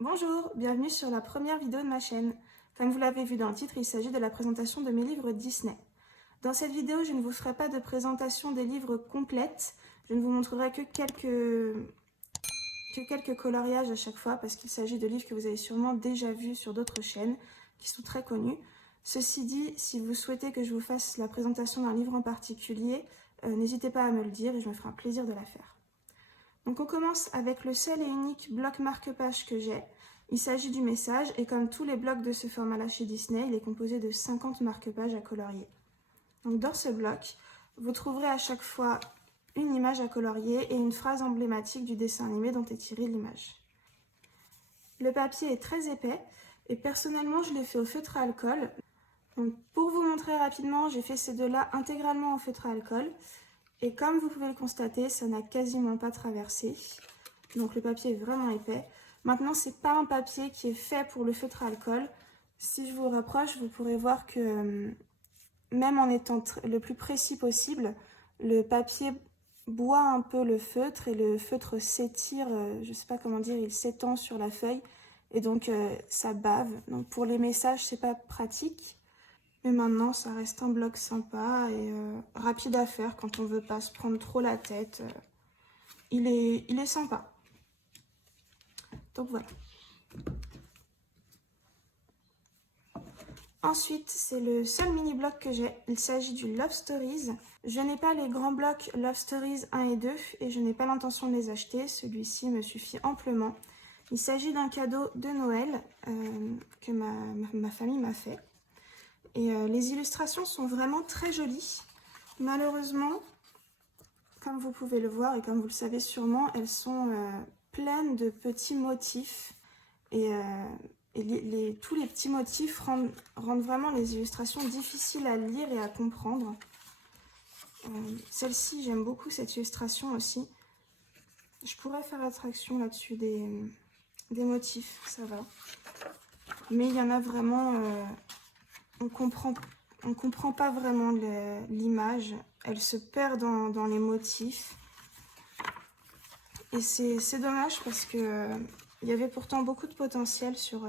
Bonjour, bienvenue sur la première vidéo de ma chaîne. Comme vous l'avez vu dans le titre, il s'agit de la présentation de mes livres Disney. Dans cette vidéo, je ne vous ferai pas de présentation des livres complètes, je ne vous montrerai que quelques coloriages à chaque fois parce qu'il s'agit de livres que vous avez sûrement déjà vus sur d'autres chaînes qui sont très connus. Ceci dit, si vous souhaitez que je vous fasse la présentation d'un livre en particulier, n'hésitez pas à me le dire et je me ferai un plaisir de la faire. Donc on commence avec le seul et unique bloc marque-page que j'ai. Il s'agit du message et comme tous les blocs de ce format-là chez Disney, il est composé de 50 marque-pages à colorier. Donc dans ce bloc, vous trouverez à chaque fois une image à colorier et une phrase emblématique du dessin animé dont est tirée l'image. Le papier est très épais et personnellement je l'ai fait au feutre à alcool. Donc pour vous montrer rapidement, j'ai fait ces deux-là intégralement au feutre à alcool. Et comme vous pouvez le constater, ça n'a quasiment pas traversé. Donc le papier est vraiment épais. Maintenant, ce n'est pas un papier qui est fait pour le feutre à alcool. Si je vous rapproche, vous pourrez voir que même en étant le plus précis possible, le papier boit un peu le feutre et le feutre s'étire, je ne sais pas comment dire, il s'étend sur la feuille et donc ça bave. Donc pour les messages, c'est pas pratique. Mais maintenant, ça reste un bloc sympa et rapide à faire quand on veut pas se prendre trop la tête. Il est sympa. Donc voilà. Ensuite, c'est le seul mini-bloc que j'ai. Il s'agit du Love Stories. Je n'ai pas les grands blocs Love Stories 1 et 2 et je n'ai pas l'intention de les acheter. Celui-ci me suffit amplement. Il s'agit d'un cadeau de Noël que ma famille m'a fait. Et les illustrations sont vraiment très jolies. Malheureusement, comme vous pouvez le voir et comme vous le savez sûrement, elles sont pleines de petits motifs. Et tous les petits motifs rendent vraiment les illustrations difficiles à lire et à comprendre. Celle-ci, j'aime beaucoup cette illustration aussi. Je pourrais faire attraction là-dessus des motifs, ça va. Mais il y en a vraiment... on comprend pas vraiment l'image. Elle se perd dans les motifs. Et c'est dommage parce que il y avait pourtant beaucoup de potentiel sur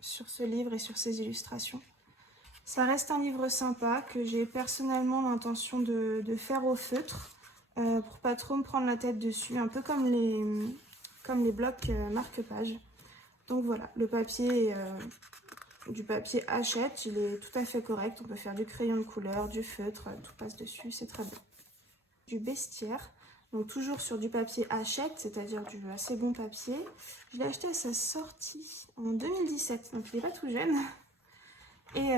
ce livre et sur ses illustrations. Ça reste un livre sympa que j'ai personnellement l'intention de faire au feutre pour pas trop me prendre la tête dessus, un peu comme les blocs marque-page. Donc voilà, le papier du papier Hachette, il est tout à fait correct. On peut faire du crayon de couleur, du feutre, tout passe dessus, c'est très bien. Du bestiaire, donc toujours sur du papier Hachette, c'est-à-dire du assez bon papier. Je l'ai acheté à sa sortie en 2017, donc il n'est pas tout jeune. Et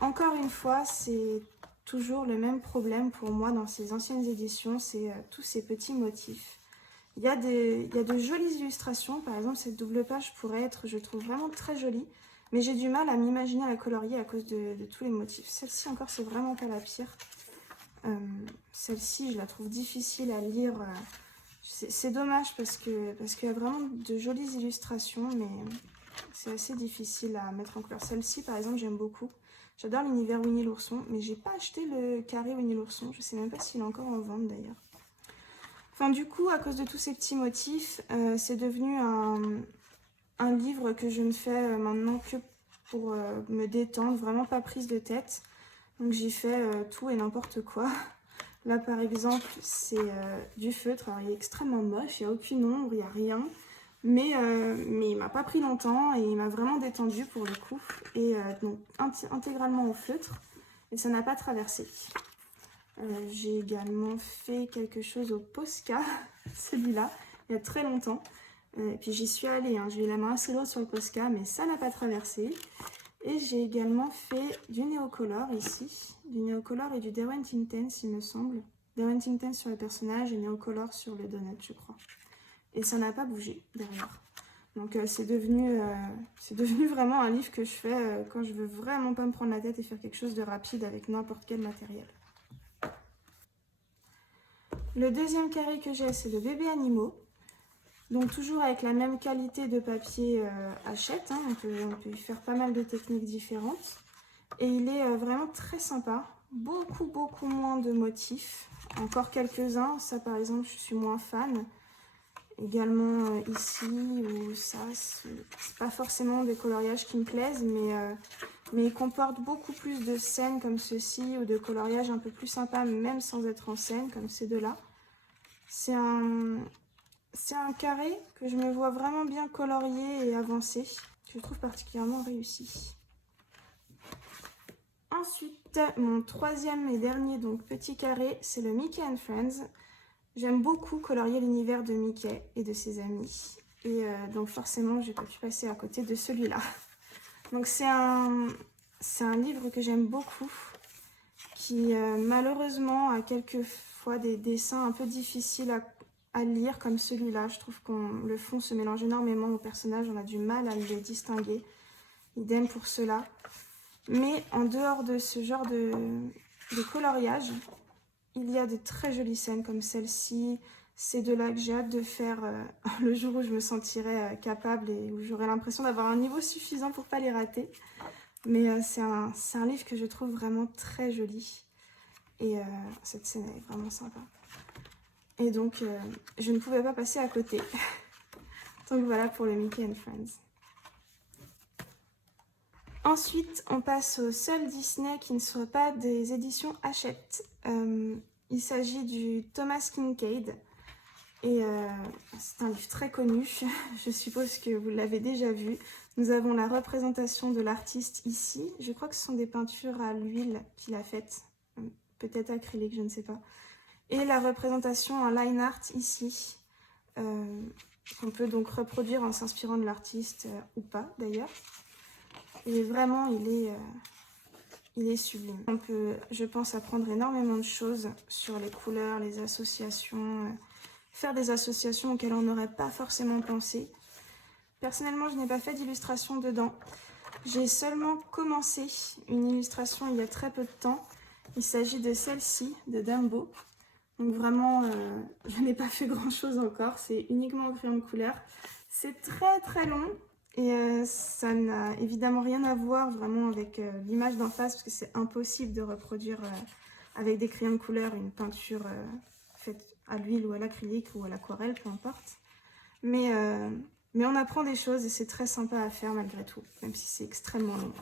encore une fois, c'est toujours le même problème pour moi dans ces anciennes éditions, c'est tous ces petits motifs. Il y a de jolies illustrations, par exemple cette double page pourrait être, je trouve, vraiment très jolie, mais j'ai du mal à m'imaginer la colorier à cause de tous les motifs. Celle-ci encore, c'est vraiment pas la pire. Celle-ci, je la trouve difficile à lire. C'est dommage parce qu'il y a vraiment de jolies illustrations, mais c'est assez difficile à mettre en couleur. Celle-ci, par exemple, j'aime beaucoup. J'adore l'univers Winnie l'ourson, mais j'ai pas acheté le carré Winnie l'ourson. Je sais même pas s'il est encore en vente d'ailleurs. Enfin, du coup, à cause de tous ces petits motifs, c'est devenu un livre que je ne fais maintenant que pour me détendre, vraiment pas prise de tête. Donc j'y fais tout et n'importe quoi. Là par exemple c'est du feutre, alors il est extrêmement moche, il n'y a aucune ombre, il n'y a rien. Mais il m'a pas pris longtemps et il m'a vraiment détendu pour le coup. Et donc intégralement au feutre et ça n'a pas traversé. J'ai également fait quelque chose au Posca, celui-là, il y a très longtemps. Et puis j'y suis allée, hein. J'ai eu la main assez lourde sur le Posca, mais ça n'a pas traversé. Et j'ai également fait du Neocolor ici, du Neocolor et du Derwent Intense il me semble. Derwent Intense sur le personnage et Neocolor sur le donut je crois. Et ça n'a pas bougé derrière. Donc c'est devenu vraiment un livre que je fais quand je veux vraiment pas me prendre la tête et faire quelque chose de rapide avec n'importe quel matériel. Le deuxième carré que j'ai, c'est de Bébé Animaux. Donc toujours avec la même qualité de papier Hachette, hein, on peut y faire pas mal de techniques différentes. Et il est vraiment très sympa, beaucoup moins de motifs, encore quelques-uns, ça par exemple je suis moins fan. également ici ou ça, c'est pas forcément des coloriages qui me plaisent, mais ils comportent beaucoup plus de scènes comme ceci ou de coloriages un peu plus sympas, même sans être en scène, comme ces deux-là. C'est un carré que je me vois vraiment bien colorié et avancé, que je trouve particulièrement réussi. Ensuite, mon troisième et dernier donc petit carré, c'est le Mickey and Friends. J'aime beaucoup colorier l'univers de Mickey et de ses amis. Et donc forcément, j'ai pas pu passer à côté de celui-là. Donc c'est un livre que j'aime beaucoup, qui malheureusement a quelquefois des dessins un peu difficiles à lire comme celui-là. Je trouve que le fond se mélange énormément aux personnages, on a du mal à les distinguer. Idem pour cela. Mais en dehors de ce genre de coloriage, il y a de très jolies scènes comme celle-ci. C'est de là que j'ai hâte de faire le jour où je me sentirai capable et où j'aurai l'impression d'avoir un niveau suffisant pour ne pas les rater. Mais c'est un livre que je trouve vraiment très joli. Et cette scène est vraiment sympa. Et donc, je ne pouvais pas passer à côté. Donc voilà pour le Mickey and Friends. Ensuite, on passe au seul Disney qui ne soit pas des éditions Hachette. Il s'agit du Thomas Kinkade. Et c'est un livre très connu. Je suppose que vous l'avez déjà vu. Nous avons la représentation de l'artiste ici. Je crois que ce sont des peintures à l'huile qu'il a faites. Peut-être acrylique, je ne sais pas. Et la représentation en line art ici. On peut donc reproduire en s'inspirant de l'artiste ou pas d'ailleurs. Et vraiment, il est sublime. On peut, je pense, apprendre énormément de choses sur les couleurs, les associations, faire des associations auxquelles on n'aurait pas forcément pensé. Personnellement, je n'ai pas fait d'illustration dedans. J'ai seulement commencé une illustration il y a très peu de temps. Il s'agit de celle-ci, de Dumbo. Donc vraiment, je n'ai pas fait grand-chose encore. C'est uniquement au crayon de couleur. C'est très très long. Et ça n'a évidemment rien à voir vraiment avec l'image d'en face, parce que c'est impossible de reproduire avec des crayons de couleur une peinture faite à l'huile ou à l'acrylique ou à l'aquarelle, peu importe. Mais on apprend des choses et c'est très sympa à faire malgré tout, même si c'est extrêmement long.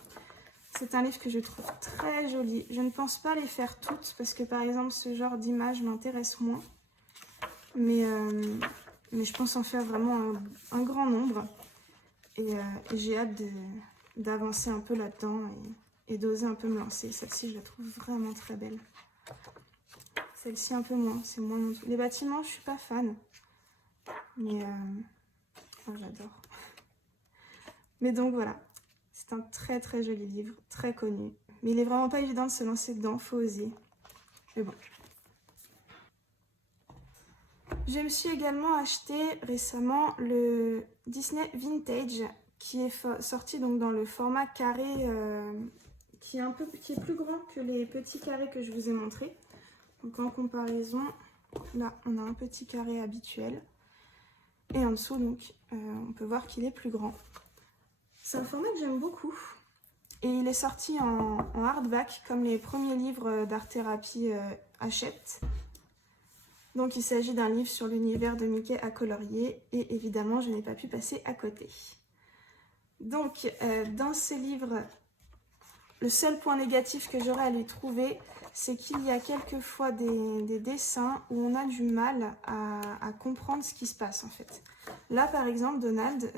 C'est un livre que je trouve très joli. Je ne pense pas les faire toutes, parce que par exemple ce genre d'image m'intéresse moins. Mais je pense en faire vraiment un grand nombre. Et j'ai hâte d'avancer un peu là-dedans et d'oser un peu me lancer. Celle-ci, je la trouve vraiment très belle. Celle-ci, un peu moins. C'est moins mon truc. Les bâtiments, je suis pas fan. Mais enfin, j'adore. Mais donc voilà. C'est un très très joli livre, très connu. Mais il est vraiment pas évident de se lancer dedans, faut oser. Mais bon. Je me suis également acheté récemment le Disney Vintage, qui est sorti donc dans le format carré qui est plus grand que les petits carrés que je vous ai montrés. Donc en comparaison, là on a un petit carré habituel et en dessous donc on peut voir qu'il est plus grand. C'est un format que j'aime beaucoup et il est sorti en hardback comme les premiers livres d'art thérapie Hachette. Donc il s'agit d'un livre sur l'univers de Mickey à colorier et évidemment je n'ai pas pu passer à côté. Donc dans ce livre, le seul point négatif que j'aurais à lui trouver, c'est qu'il y a quelquefois des dessins où on a du mal à comprendre ce qui se passe en fait. Là par exemple Donald,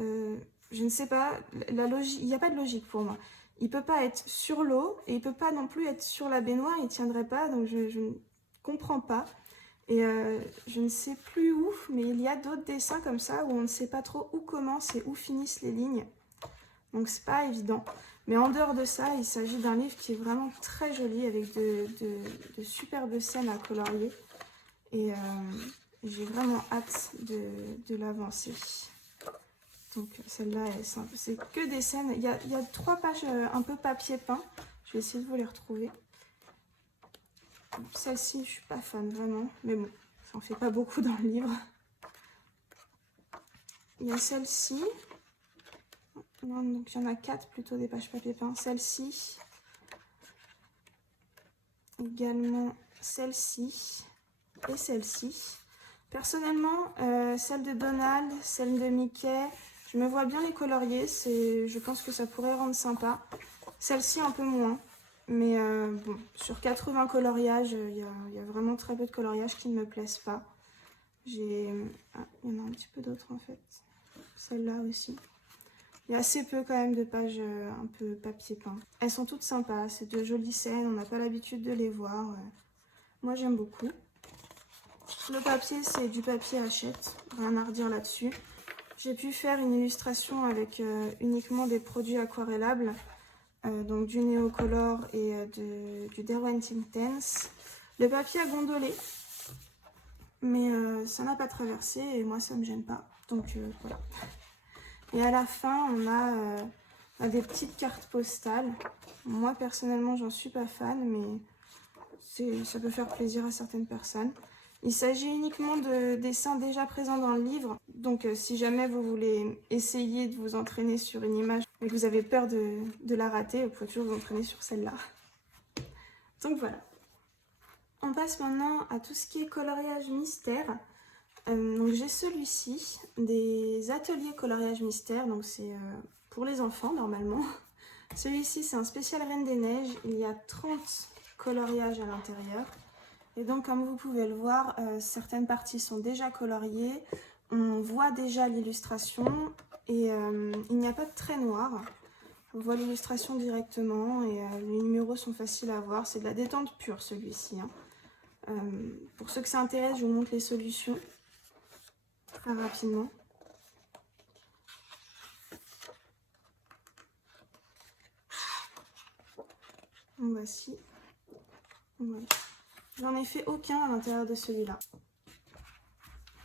je ne sais pas, la logique, il n'y a pas de logique pour moi. Il ne peut pas être sur l'eau et il ne peut pas non plus être sur la baignoire, il ne tiendrait pas, donc je ne comprends pas. Et je ne sais plus où, mais il y a d'autres dessins comme ça où on ne sait pas trop où commencent et où finissent les lignes. Donc c'est pas évident. Mais en dehors de ça, il s'agit d'un livre qui est vraiment très joli avec de superbes scènes à colorier. Et j'ai vraiment hâte de l'avancer. Donc celle-là est simple. C'est que des scènes. Il y a 3 pages un peu papier peint. Je vais essayer de vous les retrouver. Celle-ci, je suis pas fan vraiment, mais bon, ça en fait pas beaucoup dans le livre. Il y a celle-ci. Non, donc il y en a 4 plutôt des pages papier peint. Celle-ci. Également celle-ci et celle-ci. Personnellement, celle de Donald, celle de Mickey, je me vois bien les colorier, je pense que ça pourrait rendre sympa. Celle-ci un peu moins, mais bon, sur 80 coloriages, il y a vraiment très peu de coloriages qui ne me plaisent pas. Il y en a un petit peu d'autres en fait, celle-là aussi. Il y a assez peu quand même de pages un peu papier peint. Elles sont toutes sympas, c'est de jolies scènes, on n'a pas l'habitude de les voir. Moi j'aime beaucoup. Le papier, c'est du papier Hachette, rien à redire là-dessus. J'ai pu faire une illustration avec uniquement des produits aquarellables, donc du Neocolor et du Derwent Intense. Le papier a gondolé, mais ça n'a pas traversé et moi ça me gêne pas, donc voilà. Et à la fin, on a des petites cartes postales. Moi personnellement, j'en suis pas fan, mais ça peut faire plaisir à certaines personnes. Il s'agit uniquement de dessins déjà présents dans le livre, donc si jamais vous voulez essayer de vous entraîner sur une image et que vous avez peur de la rater, vous pouvez toujours vous entraîner sur celle-là. Donc voilà. On passe maintenant à tout ce qui est coloriage mystère. Donc j'ai celui-ci, des ateliers coloriage mystère, donc c'est pour les enfants normalement. Celui-ci c'est un spécial Reine des Neiges, il y a 30 coloriages à l'intérieur. Et donc comme vous pouvez le voir, certaines parties sont déjà coloriées, on voit déjà l'illustration et il n'y a pas de trait noir. On voit l'illustration directement et les numéros sont faciles à voir, c'est de la détente pure celui-ci. Pour ceux que ça intéresse, je vous montre les solutions très rapidement. Donc voici. Voilà. J'en ai fait aucun à l'intérieur de celui-là.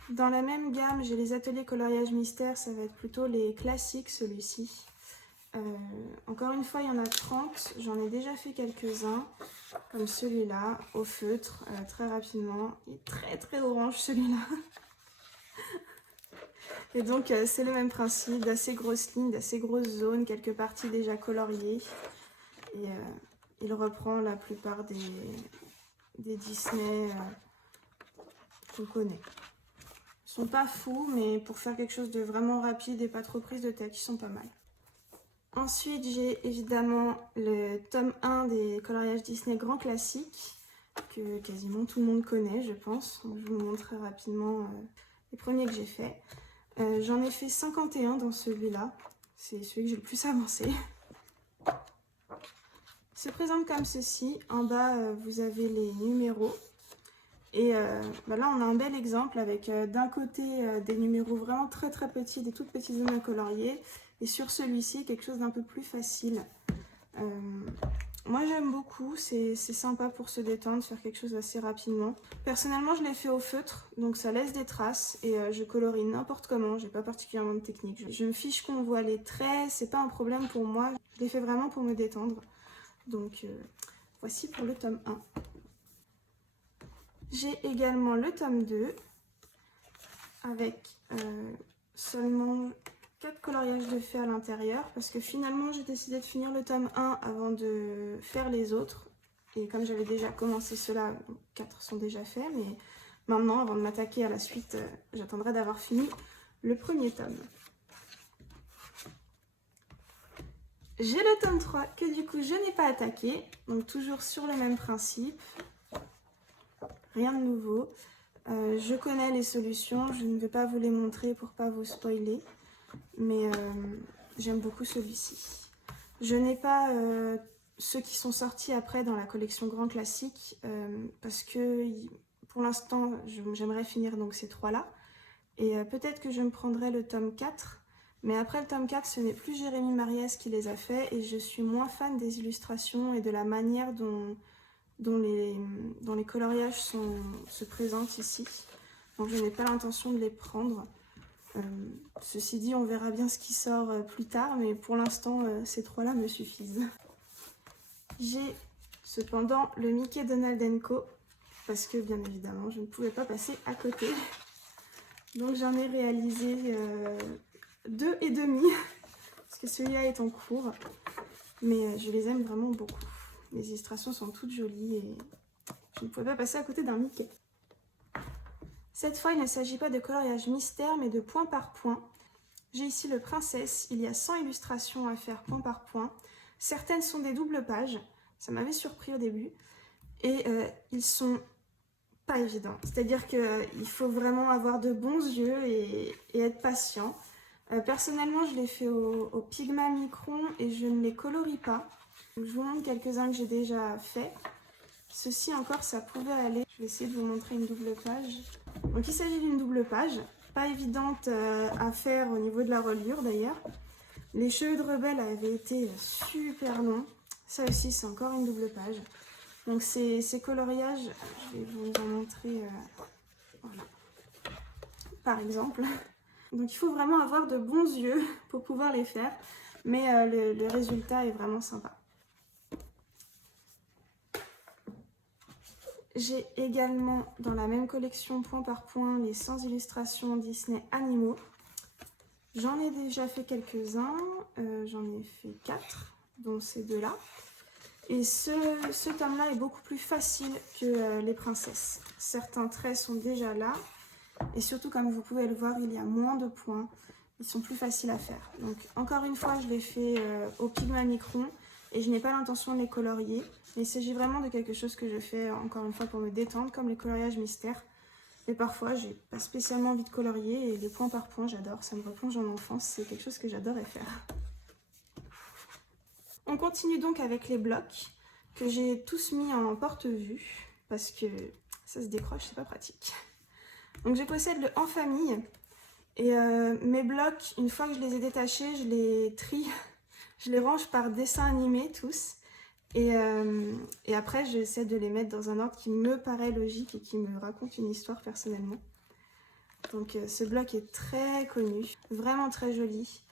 Dans la même gamme, j'ai les ateliers coloriage mystère, ça va être plutôt les classiques celui-ci. Encore une fois, il y en a 30, j'en ai déjà fait quelques-uns, comme celui-là, au feutre, très rapidement. Il est très orange celui-là. Et donc c'est le même principe, d'assez grosses lignes, d'assez grosses zones, quelques parties déjà coloriées. Et il reprend la plupart des Disney qu'on connaît. Ils sont pas fous, mais pour faire quelque chose de vraiment rapide et pas trop prise de tête, ils sont pas mal. Ensuite, j'ai évidemment le tome 1 des coloriages Disney Grand Classique, que quasiment tout le monde connaît, je pense. Donc, je vous montrerai rapidement les premiers que j'ai faits. J'en ai fait 51 dans celui-là. C'est celui que j'ai le plus avancé. Il se présente comme ceci. En bas, vous avez les numéros. Et là, on a un bel exemple avec d'un côté des numéros vraiment très petits, des toutes petites zones à colorier. Et sur celui-ci, quelque chose d'un peu plus facile. Moi, j'aime beaucoup. C'est sympa pour se détendre, faire quelque chose assez rapidement. Personnellement, je l'ai fait au feutre, donc ça laisse des traces. Et je colorie n'importe comment, j'ai pas particulièrement de technique. Je me fiche qu'on voit les traits, c'est pas un problème pour moi. Je l'ai fait vraiment pour me détendre. Donc, voici pour le tome 1. J'ai également le tome 2 avec seulement 4 coloriages de faits à l'intérieur parce que finalement j'ai décidé de finir le tome 1 avant de faire les autres. Et comme j'avais déjà commencé ceux-là, 4 sont déjà faits, mais maintenant avant de m'attaquer à la suite, j'attendrai d'avoir fini le premier tome. J'ai le tome 3 que du coup je n'ai pas attaqué, donc toujours sur le même principe. Rien de nouveau. Je connais les solutions, je ne vais pas vous les montrer pour pas vous spoiler, mais j'aime beaucoup celui-ci. Je n'ai pas ceux qui sont sortis après dans la collection Grand Classique, parce que pour l'instant j'aimerais finir donc ces trois-là, et peut-être que je me prendrai le tome 4, mais après le tome 4 ce n'est plus Jérémy Mariès qui les a fait, et je suis moins fan des illustrations et de la manière dont les coloriages se présentent ici. Donc je n'ai pas l'intention de les prendre. Ceci dit, on verra bien ce qui sort plus tard, mais pour l'instant, ces trois-là me suffisent. J'ai cependant le Mickey Donald & Co, parce que bien évidemment, je ne pouvais pas passer à côté. Donc j'en ai réalisé 2,5, parce que celui-là est en cours, mais je les aime vraiment beaucoup. Les illustrations sont toutes jolies et je ne pouvais pas passer à côté d'un Mickey. Cette fois, il ne s'agit pas de coloriage mystère, mais de point par point. J'ai ici le Princesse, il y a 100 illustrations à faire point par point. Certaines sont des doubles pages, ça m'avait surpris au début. Et ils sont pas évidents, c'est-à-dire qu'il faut vraiment avoir de bons yeux et être patient. Personnellement, je les fais au Pigma Micron et je ne les colorie pas. Donc, je vous montre quelques-uns que j'ai déjà fait. Ceci encore, ça pouvait aller. Je vais essayer de vous montrer une double page. Donc il s'agit d'une double page, pas évidente à faire au niveau de la reliure d'ailleurs. Les cheveux de rebelle avaient été super longs. Ça aussi, c'est encore une double page. Donc ces coloriages, je vais vous en montrer, voilà, par exemple. Donc il faut vraiment avoir de bons yeux pour pouvoir les faire, mais le résultat est vraiment sympa. J'ai également dans la même collection point par point les 100 illustrations Disney animaux. J'en ai déjà fait quelques-uns, j'en ai fait 4, dont ces deux-là. Et ce tome-là est beaucoup plus facile que les princesses. Certains traits sont déjà là, et surtout comme vous pouvez le voir, il y a moins de points. Ils sont plus faciles à faire. Donc encore une fois, je l'ai fait au Pigma Micron, et je n'ai pas l'intention de les colorier. Il s'agit vraiment de quelque chose que je fais encore une fois pour me détendre, comme les coloriages mystères. Mais parfois, j'ai pas spécialement envie de colorier, et les points par point, j'adore. Ça me replonge en enfance, c'est quelque chose que j'adorais faire. On continue donc avec les blocs que j'ai tous mis en porte-vue parce que ça se décroche, c'est pas pratique. Donc je possède le En Famille et mes blocs, une fois que je les ai détachés, je les trie, je les range par dessin animé tous et après j'essaie de les mettre dans un ordre qui me paraît logique et qui me raconte une histoire personnellement. Donc ce bloc est très connu, vraiment très joli.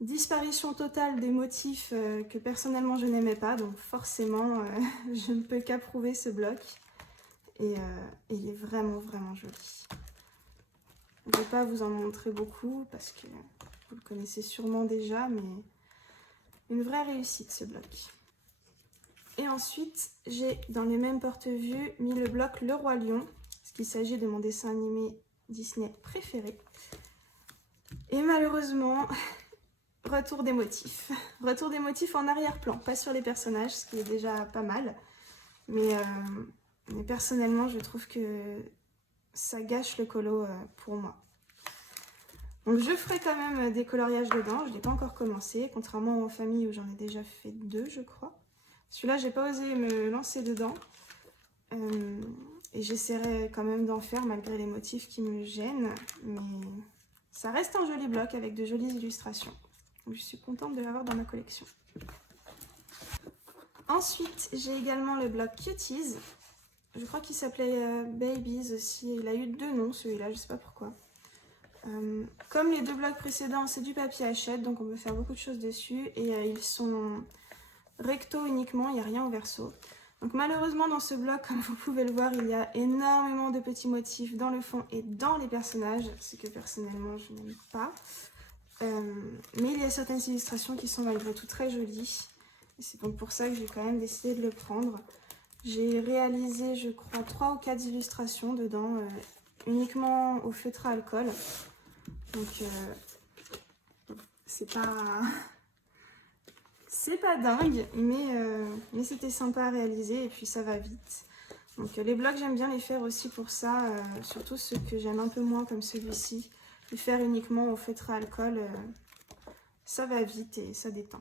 Disparition totale des motifs que personnellement je n'aimais pas, donc forcément je ne peux qu'approuver ce bloc. Et il est vraiment joli. Je ne vais pas vous en montrer beaucoup parce que vous le connaissez sûrement déjà, mais une vraie réussite ce bloc. Et ensuite, j'ai dans les mêmes porte-vues mis le bloc Le Roi Lion, parce qu'il s'agit de mon dessin animé Disney préféré. Et malheureusement... Retour des motifs. Retour des motifs en arrière-plan, pas sur les personnages, ce qui est déjà pas mal. Mais personnellement, je trouve que ça gâche le colo pour moi. Donc je ferai quand même des coloriages dedans, je ne l'ai pas encore commencé, contrairement aux familles où j'en ai déjà fait 2, je crois. Celui-là, j'ai pas osé me lancer dedans. Et j'essaierai quand même d'en faire malgré les motifs qui me gênent. Mais ça reste un joli bloc avec de jolies illustrations. Je suis contente de l'avoir dans ma collection. Ensuite, j'ai également le bloc Cuties. Je crois qu'il s'appelait Babies aussi. Il a eu 2 noms celui-là, je ne sais pas pourquoi. Comme les 2 blocs précédents, c'est du papier hachette, donc on peut faire beaucoup de choses dessus. Et ils sont recto uniquement, il n'y a rien au verso. Donc malheureusement dans ce bloc, comme vous pouvez le voir, il y a énormément de petits motifs dans le fond et dans les personnages, ce que personnellement je n'aime pas. Mais il y a certaines illustrations qui sont malgré tout très jolies. Et c'est donc pour ça que j'ai quand même décidé de le prendre. J'ai réalisé, je crois, 3 ou 4 illustrations dedans, uniquement au feutre à alcool. Donc, c'est pas dingue, mais c'était sympa à réaliser et puis ça va vite. Donc les blocs, j'aime bien les faire aussi pour ça, surtout ceux que j'aime un peu moins comme celui-ci. Les faire uniquement au feutre à alcool, ça va vite et ça détend.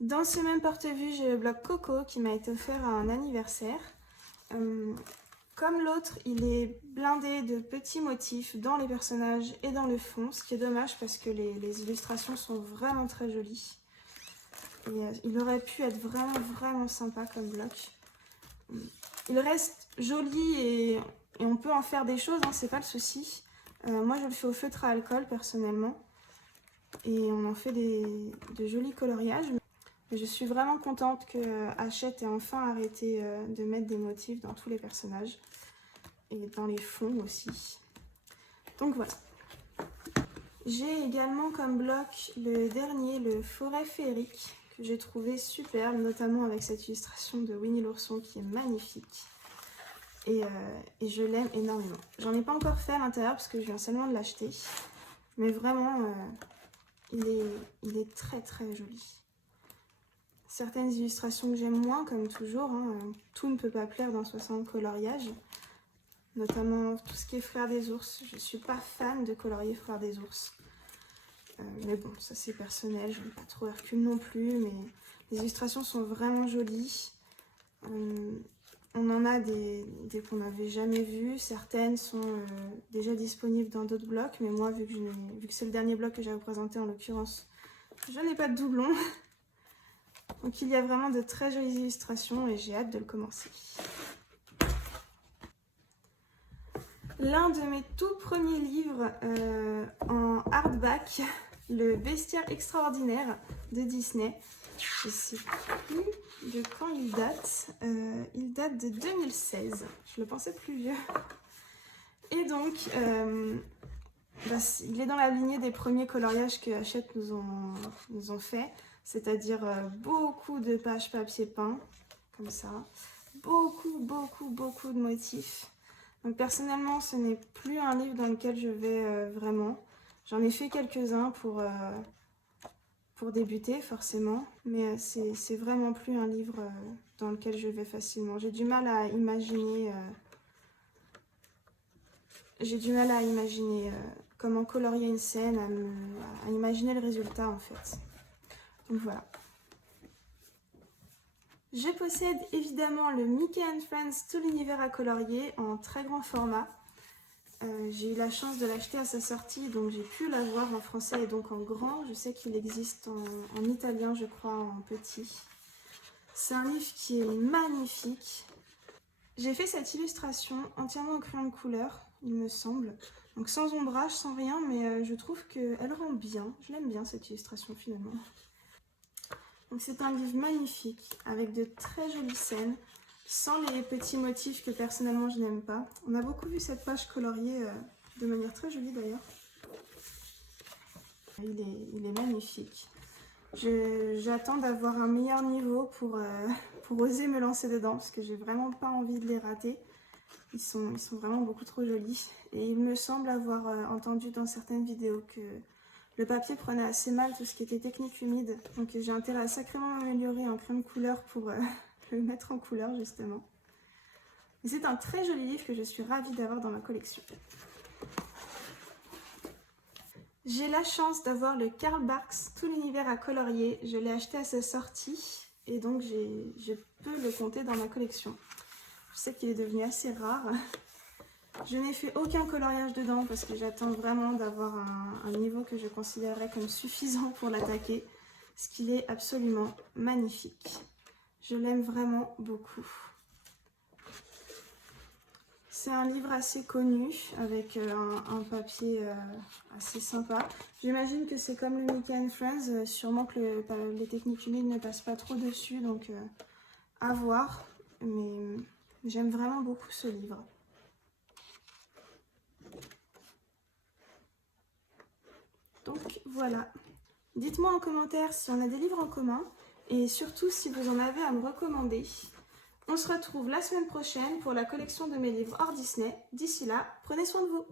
Dans ce même porte-vue, j'ai le bloc Coco qui m'a été offert à un anniversaire. Comme l'autre, il est blindé de petits motifs dans les personnages et dans le fond, ce qui est dommage parce que les illustrations sont vraiment très jolies. Et il aurait pu être vraiment sympa comme bloc. Il reste joli et on peut en faire des choses, hein, c'est pas le souci. Moi je le fais au feutre à alcool personnellement et on en fait de jolis coloriages. Mais je suis vraiment contente que Hachette ait enfin arrêté de mettre des motifs dans tous les personnages et dans les fonds aussi. Donc voilà. J'ai également comme bloc le dernier, le Forêt féerique, que j'ai trouvé superbe, notamment avec cette illustration de Winnie l'ourson qui est magnifique. et je l'aime énormément. J'en ai pas encore fait à l'intérieur parce que je viens seulement de l'acheter, mais vraiment il est très très joli. Certaines illustrations que j'aime moins, comme toujours, hein, tout ne peut pas plaire dans 60 coloriages, notamment tout ce qui est Frères des ours. Je suis pas fan de colorier Frères des ours. Mais bon, ça c'est personnel, je n'aime pas trop Hercule non plus, mais les illustrations sont vraiment jolies. On en a des qu'on n'avait jamais vues, certaines sont déjà disponibles dans d'autres blocs, mais moi, vu que c'est le dernier bloc que j'avais présenté en l'occurrence, je n'ai pas de doublon. Donc il y a vraiment de très jolies illustrations et j'ai hâte de le commencer. L'un de mes tout premiers livres en hardback, Le Bestiaire extraordinaire de Disney. Je ne sais plus de quand il date. Il date de 2016. Je le pensais plus vieux. Et donc, il est dans la lignée des premiers coloriages que Hachette nous ont fait. C'est-à-dire beaucoup de pages papier peint, comme ça. Beaucoup de motifs. Donc personnellement, ce n'est plus un livre dans lequel je vais vraiment. J'en ai fait quelques-uns pour débuter, forcément. Mais c'est vraiment plus un livre dans lequel je vais facilement. J'ai du mal à imaginer... comment colorier une scène, à imaginer le résultat en fait. Donc voilà. Je possède évidemment le Mickey & Friends Tout l'univers à colorier en très grand format. J'ai eu la chance de l'acheter à sa sortie, donc j'ai pu l'avoir en français et donc en grand. Je sais qu'il existe en italien, je crois, en petit. C'est un livre qui est magnifique. J'ai fait cette illustration entièrement au crayon de couleur, il me semble. Donc sans ombrage, sans rien, mais je trouve qu'elle rend bien. Je l'aime bien cette illustration finalement. Donc c'est un livre magnifique, avec de très jolies scènes, sans les petits motifs que personnellement je n'aime pas. On a beaucoup vu cette page coloriée de manière très jolie d'ailleurs. Il est magnifique. J'attends d'avoir un meilleur niveau pour oser me lancer dedans, parce que j'ai vraiment pas envie de les rater. Ils sont vraiment beaucoup trop jolis. Et il me semble avoir entendu dans certaines vidéos que le papier prenait assez mal tout ce qui était technique humide. Donc j'ai intérêt à sacrément m'améliorer en crème couleur pour le mettre en couleur justement. C'est un très joli livre que je suis ravie d'avoir dans ma collection. J'ai la chance d'avoir le Carl Barks Tout l'univers à colorier. Je l'ai acheté à sa sortie et donc je peux le compter dans ma collection. Je sais qu'il est devenu assez rare. Je n'ai fait aucun coloriage dedans parce que j'attends vraiment d'avoir un niveau que je considérerais comme suffisant pour l'attaquer. Parce qu'il est absolument magnifique. Je l'aime vraiment beaucoup. C'est un livre assez connu avec un papier assez sympa. J'imagine que c'est comme le Mickey & Friends, sûrement que les techniques humides ne passent pas trop dessus, donc à voir. Mais j'aime vraiment beaucoup ce livre. Donc voilà. Dites-moi en commentaire si on a des livres en commun et surtout si vous en avez à me recommander. On se retrouve la semaine prochaine pour la collection de mes livres hors Disney. D'ici là, prenez soin de vous.